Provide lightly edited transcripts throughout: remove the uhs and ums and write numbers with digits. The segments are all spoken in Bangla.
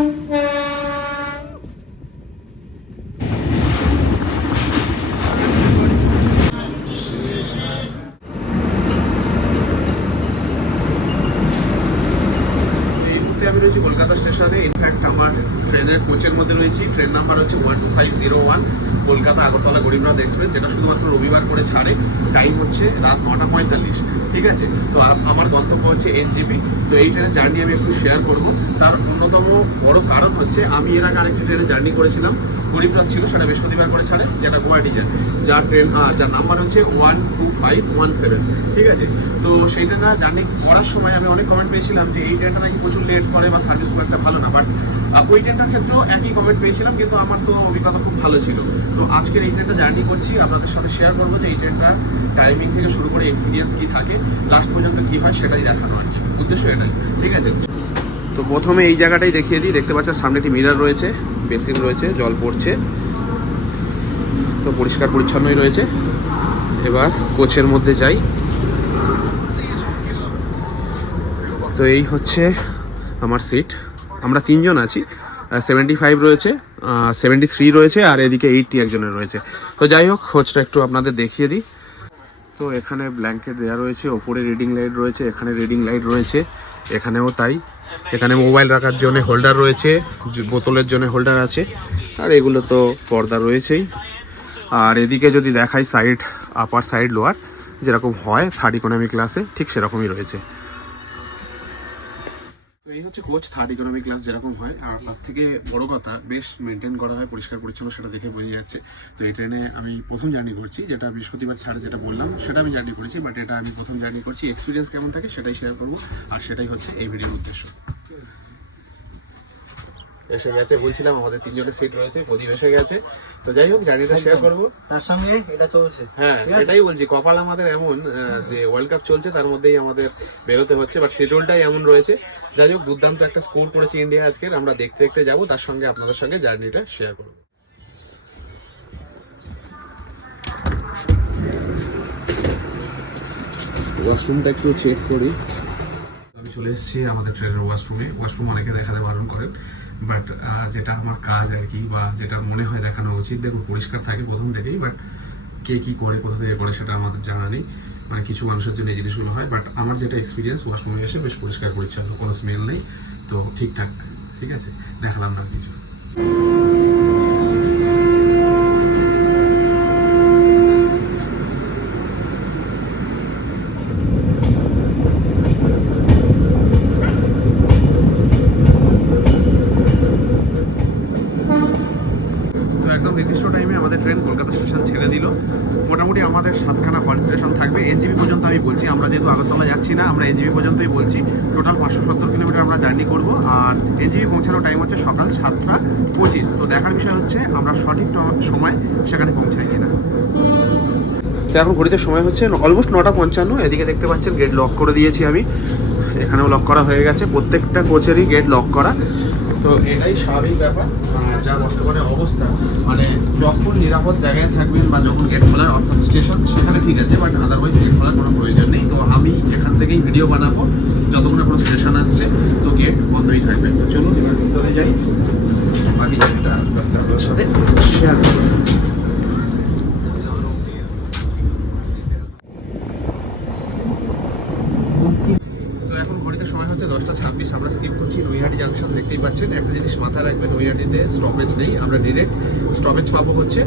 আমি রয়েছি কলকাতা স্টেশনে। ইনফ্যাক্ট আমার ট্রেনের কোচের মধ্যে রয়েছি। ট্রেন নাম্বার হচ্ছে 12501 কলকাতা আগরতলা গরিবরথ এক্সপ্রেস, যেটা শুধুমাত্র রবিবার করে ছাড়ে। টাইম হচ্ছে রাত 9:45। ঠিক আছে, তো আমার গন্তব্য হচ্ছে এনজিপি। তো এই ট্রেনের জার্নি আমি একটু শেয়ার করব। তার অন্যতম বড় কারণ হচ্ছে আমি এর আগে আরেকটি ট্রেনে জার্নি করেছিলাম, গরিবরথ ছিল, সেটা বৃহস্পতিবার করে ছাড়ে, যেটা গুয়াহাটি যায়, যার নাম্বার হচ্ছে 12517। ঠিক আছে, তো সেই ট্রেনটা জার্নি করার সময় আমি অনেক কমেন্ট পেয়েছিলাম যে এই ট্রেনটা নাকি প্রচুর লেট করে বা সার্ভিস খুব একটা ভালো না। বাট ওই ট্রেনটার ক্ষেত্রেও একই কমেন্ট পেয়েছিলাম, কিন্তু আমার তো অভিজ্ঞতা খুব ভালো ছিল। তো আজকের এই ট্রেনটা জার্নি করছি, আপনাদের সাথে শেয়ার করবো যে এই ট্রেনটার টাইমিং থেকে শুরু করে এক্সপিরিয়েন্স কী থাকে, লাস্ট পর্যন্ত কী হয় সেটাই দেখানো আর কি, উদ্দেশ্য এটাই। ঠিক আছে, তো প্রথমে এই জায়গাটাই দেখিয়ে দিই। দেখতে পাচ্ছেন সামনে একটি মিরর রয়েছে, বেসিন রয়েছে, জল পড়ছে, তো পরিষ্কার পরিচ্ছন্নই রয়েছে। এবার কোচের মধ্যে যাই। তো এই হচ্ছে আমার সিট। আমরা তিনজন আছি, 75 রয়েছে, 73 রয়েছে, আর এদিকে 80 একজনের রয়েছে। তো যাই হোক, খোঁজটা একটু আপনাদের দেখিয়ে দিই। তো এখানে ব্ল্যাঙ্কেট দেওয়া রয়েছে, ওপরে রিডিং লাইট রয়েছে, এখানে রিডিং লাইট রয়েছে, এখানেও তাই। এখানে মোবাইল রাখার জন্য হোল্ডার রয়েছে, বোতলের জন্য হোল্ডার আছে, আর এগুলো তো পর্দা রয়েছেই। আর এদিকে যদি দেখাই, সাইড আপার সাইড লোয়ার যেরকম হয় থার্ড ইকোনমি ক্লাসে, ঠিক সেরকমই রয়েছে। তো এই হচ্ছে কোচ, থার্ড ইকোনমি ক্লাস যেরকম হয়। আর তার থেকে বড় কথা, বেশ মেনটেন করা হয়, পরিষ্কার পরিচ্ছন্ন, সেটা দেখে বোঝা যাচ্ছে। তো এই ট্রেনে আমি প্রথম জার্নি করছি, যেটা বৃহস্পতিবার ছাড়ে, যেটা বললাম সেটা আমি জার্নি করেছি, বাট এটা আমি প্রথম জার্নি করছি। এক্সপিরিয়েন্স কেমন থাকে সেটাই শেয়ার করবো, আর সেটাই হচ্ছে এই ভিডিওর উদ্দেশ্য। এসে গেছে, বলছিলাম আমাদের তিনজনের সিট রয়েছে, প্রদীপ এসে গেছে। তো যাই হোক, জার্নিটা শেয়ার করবো, তার সঙ্গে এটা চলছে। হ্যাঁ, এটাই বলছি, কপাল আমাদের এমন যে ওয়ার্ল্ড কাপ চলছে, তার মধ্যেই আমাদের বেরোতে হচ্ছে, বাট শিডিউলটাই এমন রয়েছে। যাই হোক, দুর্দান্ত একটা স্কোর করেছে ইন্ডিয়া আজকের। আমরা দেখতে দেখতে যাবো, তার সঙ্গে আপনাদের সঙ্গে জার্নিটা শেয়ার করবো। ওয়াশরুমটা একটু চেক করি। আমি চলে এসেছি আমাদের ট্রেনের ওয়াশরুমে। ওয়াশরুম অনেকে দেখাতে বারণ করেন, বাট যেটা আমার কাজ আর কি, বা যেটা মনে হয় দেখানো উচিত। দেখুন, পরিষ্কার থাকে প্রথম থেকেই, বাট কে কী করে, কোথা থেকে করে, সেটা আমাদের জানা নেই। মানে কিছু মানুষের জন্য এই জিনিসগুলো হয়, বাট আমার যেটা এক্সপিরিয়েন্স, ওয়াশরুমে এসে বেশ পরিষ্কার পরিচ্ছন্ন, কোনো স্মেল নেই, তো ঠিকঠাক। ঠিক আছে, দেখালাম না কিছু। নির্দিষ্ট টাইমে আমাদের ট্রেন কলকাতা স্টেশন ছেড়ে দিল। মোটামুটি আমাদের 7খানা হল্ট স্টেশন থাকবে। এনজিপি পর্যন্ত আমি বলছি, আমরা যেহেতু আগরতলা যাচ্ছি না, আমরা এনজিপি পর্যন্তই বলছি। টোটাল 570 কিলোমিটার আমরা জার্নি করব, আর এনজিপি পৌঁছানোর টাইম হচ্ছে সকাল 7টা 25। তো দেখার বিষয় হচ্ছে আমরা সঠিক সময় সেখানে পৌঁছাই কিনা। তো এখন ঘড়িতে সময় হচ্ছে অলমোস্ট 9:55। এদিকে দেখতে পাচ্ছেন গেট লক করে দিয়েছি আমি, এখানেও লক করা হয়ে গেছে, প্রত্যেকটা কোচেরই গেট লক করা। তো এটাই স্বাভাবিক ব্যাপার, যা বর্তমানে অবস্থা। মানে যখন নিরাপদ জায়গায় থাকবেন বা যখন গেট খোলার, অর্থাৎ স্টেশন, সেখানে ঠিক আছে, বাট আদারওয়াইজ গেট খোলার কোনো প্রয়োজন নেই। তো আমি এখান থেকেই ভিডিও বানাবো যতক্ষণ কোনো স্টেশন আসছে, তো গেট বন্ধই থাকবে। তো চলুন এবার ভিতরে যাই, বাকি জায়গাটা আস্তে আস্তে আপনার সাথে শেয়ার করবো। সময় হচ্ছে 10:26। আমরা স্কিপ করছি নৈহাটি জাংশন, দেখতেই পাচ্ছেন। একটা জিনিস মাথায় রাখবেন, নৈহাটিতে স্টপেজ নেই, আমরা ডিরেক্ট স্টপেজ পাবো হচ্ছে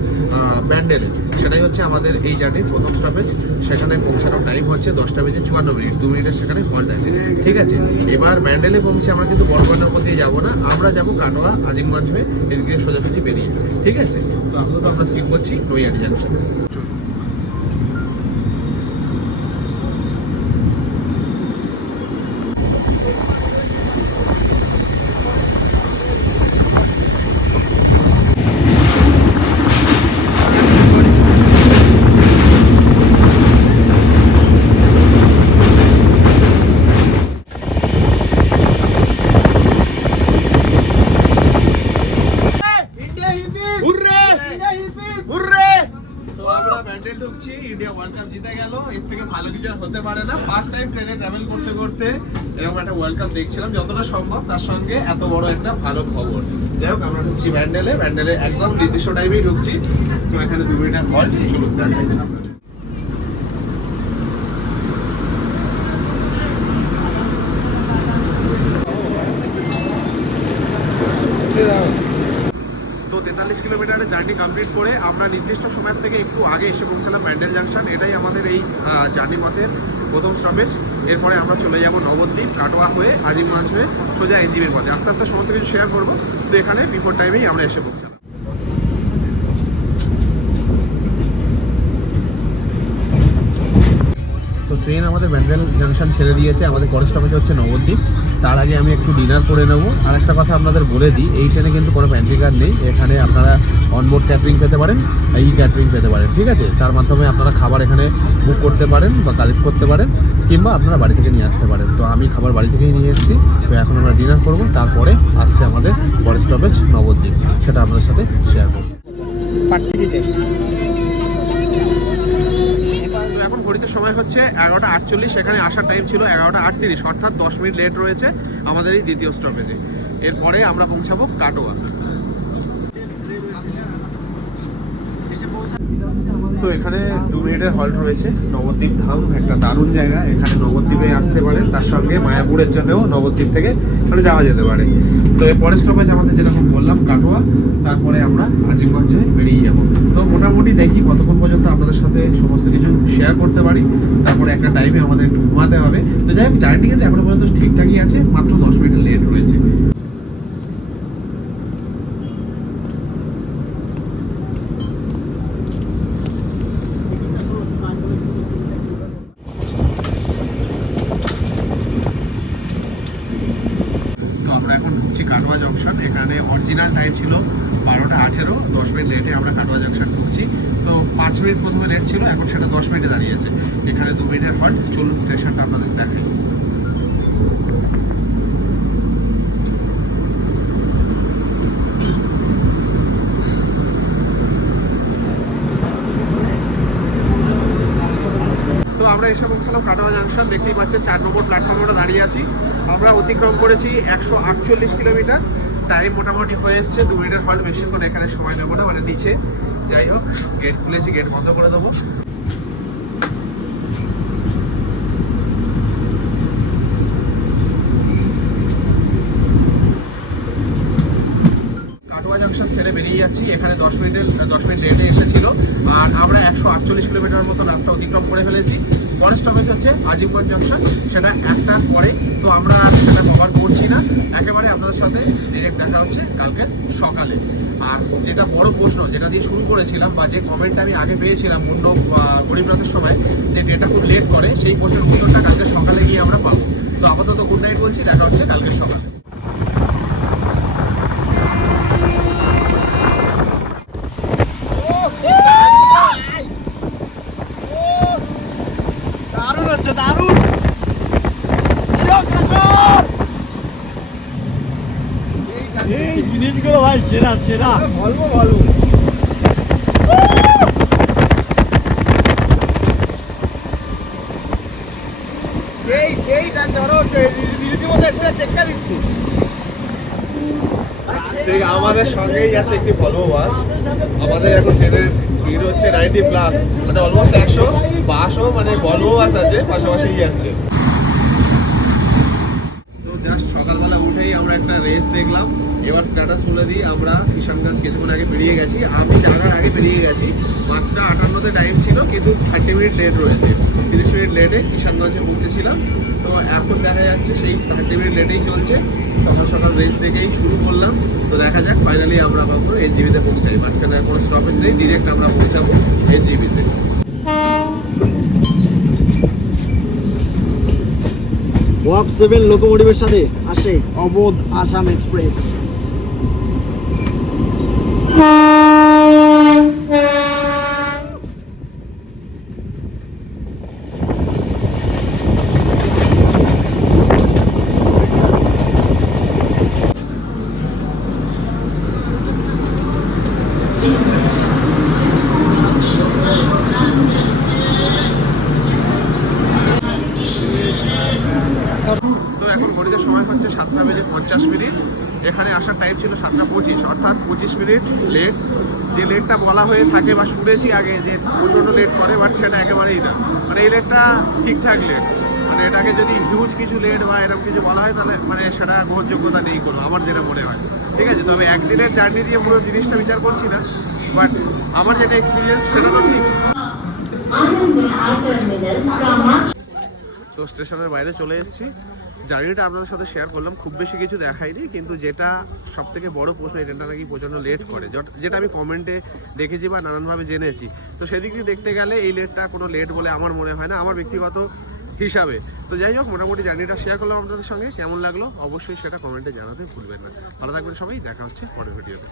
ব্যান্ডেলে। সেটাই হচ্ছে আমাদের এই জার্নির প্রথম স্টপেজ। সেখানে পৌঁছানোর টাইম হচ্ছে 10:54, 2 মিনিটের সেখানে হল্ট আছে। ঠিক আছে, এবার ব্যান্ডেলে পৌঁছে আমরা কিন্তু বড়বাজারের উপর দিয়ে যাবো না, আমরা যাবো কাটোয়া, আজিমগঞ্জ হয়ে এদিকে সোজাসুজি বেরিয়ে। ঠিক আছে, তো আপাতত আমরা স্কিপ করছি নৈহাটি জাংশন। প্রসিজার হতে পারে না। ফার্স্ট টাইম ট্রেনে ট্রাভেল করতে করতে এরকম একটা ওয়ার্ল্ড কাপ দেখছিলাম, যতটা সম্ভব তার সঙ্গে এত বড় একটা ভালো খবর। যাই হোক, আমরা ঢুকছি ব্যান্ডেলে একদম নির্দিষ্ট টাইমেই ঢুকছি। তো এখানে 2 মিনিটের হল, চলুন দেখাই আপনাদের। তো 43 কিলোমিটারের জার্নি কমপ্লিট করে আমরা নির্দিষ্ট সময়ের থেকে একটু আগে এসে পৌঁছালাম ব্যান্ডেল জাংশন। এটাই আমাদের এই জার্নি পথের প্রথম স্টপেজ। এরপরে আমরা চলে যাব নবদ্বীপ, কাটোয়া হয়ে, আজিমগঞ্জ হয়ে সোজা এনজিবির পথে। আস্তে আস্তে সমস্ত কিছু শেয়ার করবো। তো এখানে বিফোর টাইমেই আমরা এসে পৌঁছালাম। তো ট্রেন আমাদের ব্যান্ডেল জাংশন ছেড়ে দিয়েছে, আমাদের পরের স্টপেজ হচ্ছে নবদ্বীপ। তার আগে আমি একটু ডিনার করে নেবো। আর একটা কথা আপনাদের বলে দিই, এই ট্রেনে কিন্তু কোনো প্যান্ট্রি কার নেই। এখানে আপনারা অনবোর্ড ক্যাটারিং পেতে পারেন, ই ক্যাটারিং পেতে পারেন, ঠিক আছে? তার মাধ্যমে আপনারা খাবার এখানে বুক করতে পারেন বা কালেক্ট করতে পারেন, কিংবা আপনারা বাড়ি থেকে নিয়ে আসতে পারেন। তো আমি খাবার বাড়ি থেকেই নিয়ে এসেছি। তো এখন আমরা ডিনার করবো, তারপরে আসছে আমাদের পরের স্টপেজ নবদ্বীপ, সেটা আপনাদের সাথে শেয়ার করবো। এখন ঘড়িতে সময় হচ্ছে 11:48। এখানে আসার টাইম ছিল 11:38, অর্থাৎ 10 মিনিট লেট রয়েছে আমাদের এই দ্বিতীয় স্টপেজে। এরপরে আমরা পৌঁছাবো কাটোয়া। তো এখানে 2 মিনিটের হল্ট রয়েছে। নবদ্বীপ ধাম একটা দারুণ জায়গা, এখানে নবদ্বীপে আসতে পারেন, তার সঙ্গে মায়াপুরের জন্যও নবদ্বীপ থেকে মানে যাওয়া যেতে পারে। তো এর পরের স্টপেজ আমাদের যেরকম বললাম কাটোয়া, তারপরে আমরা আজিমগঞ্জে বেরিয়ে যাব। তো মোটামুটি দেখি কতক্ষণ পর্যন্ত আপনাদের সাথে সমস্ত কিছু শেয়ার করতে পারি। তারপরে একটা টাইমে আমাদের একটু ঘুমাতে হবে। তো যাই হোক, জার্নি কিন্তু এখনো পর্যন্ত ঠিকঠাকই আছে, মাত্র 10 মিনিটের লেট রয়েছে। কাটোয়া জংশন, এখানে অরিজিনাল টাইম ছিল 12:18, 10 মিনিট লেটে আমরা কাটোয়া জংশন ঢুকছি। তো 5 মিনিট প্রথমে লেট ছিল, এখন সেটা 10 মিনিটে দাঁড়িয়েছে। এখানে 2 মিনিটের হল্ট। চলুন স্টেশনটা আপনাদের দেখাই। তো আমরা এসে পৌঁছালাম কাটোয়া জাংশন। দেখতেই পাচ্ছেন 4 নম্বর প্ল্যাটফর্মে আমরা দাঁড়িয়ে আছি। আমরা অতিক্রম করেছি 148 কিলোমিটার। টাইম মোটামুটি হয়ে এসছে। 2 মিনিটের হল্ট, বেশিক্ষণ এখানে সময় নেবো না, মানে নিচে। যাই হোক, গেট খুলেছি, গেট বন্ধ করে দেবো। কাটোয়া জাংশন ছেড়ে বেরিয়ে যাচ্ছি। এখানে 10 মিনিট লেটে এসেছিল, আর আমরা 148 কিলোমিটার মতো রাস্তা অতিক্রম করে ফেলেছি। পরের স্টপেজ হচ্ছে আজিমগঞ্জ জাংশন, সেটা 1টার পরে। তো আমরা সেটা কভার করছি না, একেবারে আপনাদের সাথে ডিরেক্ট দেখা হচ্ছে কালকে সকালে। আর যেটা বড় প্রশ্ন, যেটা দিয়ে শুরু করেছিলাম, বা যে কমেন্টটা আমি আগে পেয়েছিলাম মুন্ডপ গরিব রাতের সময়, যে ডেটা খুব লেট করে, সেই প্রশ্নের উত্তরটা কালকে সকালে গিয়ে আমরা পাবো। তো আপাতত গুড নাইট বলছি, দেখা হচ্ছে কালকে সকালে। দারুণ এই জিনিসগুলো ভাই সেরা সেরা, বলবো সেইটা ধরো রীতিমতো এসে টেক্কা দিচ্ছে। ঠিক আমাদের সঙ্গেই যাচ্ছে একটি ভলভো বাস। আমাদের এখন ট্রেনের স্পিড হচ্ছে 90+, মানে অলমোস্ট 100। বাসও মানে ভলভো বাস আছে, পাশাপাশি যাচ্ছে। তো জাস্ট সকালবেলা উঠেই আমরা একটা রেস দেখলাম। এবার স্ট্যাটাস বলে দিই, আমরা কিষানগঞ্জ কিছুক্ষণ আগে বেরিয়ে গেছি। আমি জানার আগে বেরিয়ে গেছি। 5:58 টাইম ছিল, কিন্তু 30 মিনিট লেট রয়েছে। 30 মিনিট লেটে কিষানগঞ্জে পৌঁছেছিলাম। তো এখন দেখা যাচ্ছে সেই 30 মিনিট লেটেই চলছে। সকাল সকাল রেস থেকেই শুরু করলাম। তো দেখা যাক ফাইনালি আমরা কখন এনজিবিতে পৌঁছাই। মাঝখানে কোনো স্টপেজ নেই, ডিরেক্ট আমরা পৌঁছাবো এনজিবিতে। ওয়াপ 7 লোকোমোটিভের সাথে আসে অবোধ আসাম এক্সপ্রেস। এখানে আসার টাইম ছিল 7:25, অর্থাৎ 25 মিনিট লেট। যে লেটটা বলা হয়ে থাকে বা শুনেছি আগে যে প্রচণ্ড লেট করে, বাট সেটা একেবারেই না। মানে এই লেটটা ঠিকঠাক লেট, মানে এটাকে যদি হিউজ কিছু লেট বা এরকম কিছু বলা হয় তাহলে মানে সেটা গ্রহণযোগ্যতা নেই কোনো, আমার যেটা মনে হয়। ঠিক আছে, তবে একদিনের জার্নি দিয়ে পুরো জিনিসটা বিচার করছি না, বাট আমার যেটা এক্সপিরিয়েন্স সেটা তো ঠিক। তো স্টেশনের বাইরে চলে এসেছি, জার্নিটা আপনাদের সাথে শেয়ার করলাম। খুব বেশি কিছু দেখাইনি, কিন্তু যেটা সব থেকে বড় প্রশ্ন, এই ট্রেনটা নাকি প্রচণ্ড লেট করে, যেটা আমি কমেন্টে দেখেছি বা নানানভাবে জেনেছি। তো সেদিক দিয়ে দেখতে গেলে এই লেটটা কোনো লেট বলে আমার মনে হয় না, আমার ব্যক্তিগত হিসাবে। তো যাই হোক, মোটামুটি জার্নিটা শেয়ার করলাম আপনাদের সঙ্গে। কেমন লাগলো অবশ্যই সেটা কমেন্টে জানাতে ভুলবেন না। ভালো থাকবেন সবাই, দেখা হচ্ছে পরের ভিডিওতে।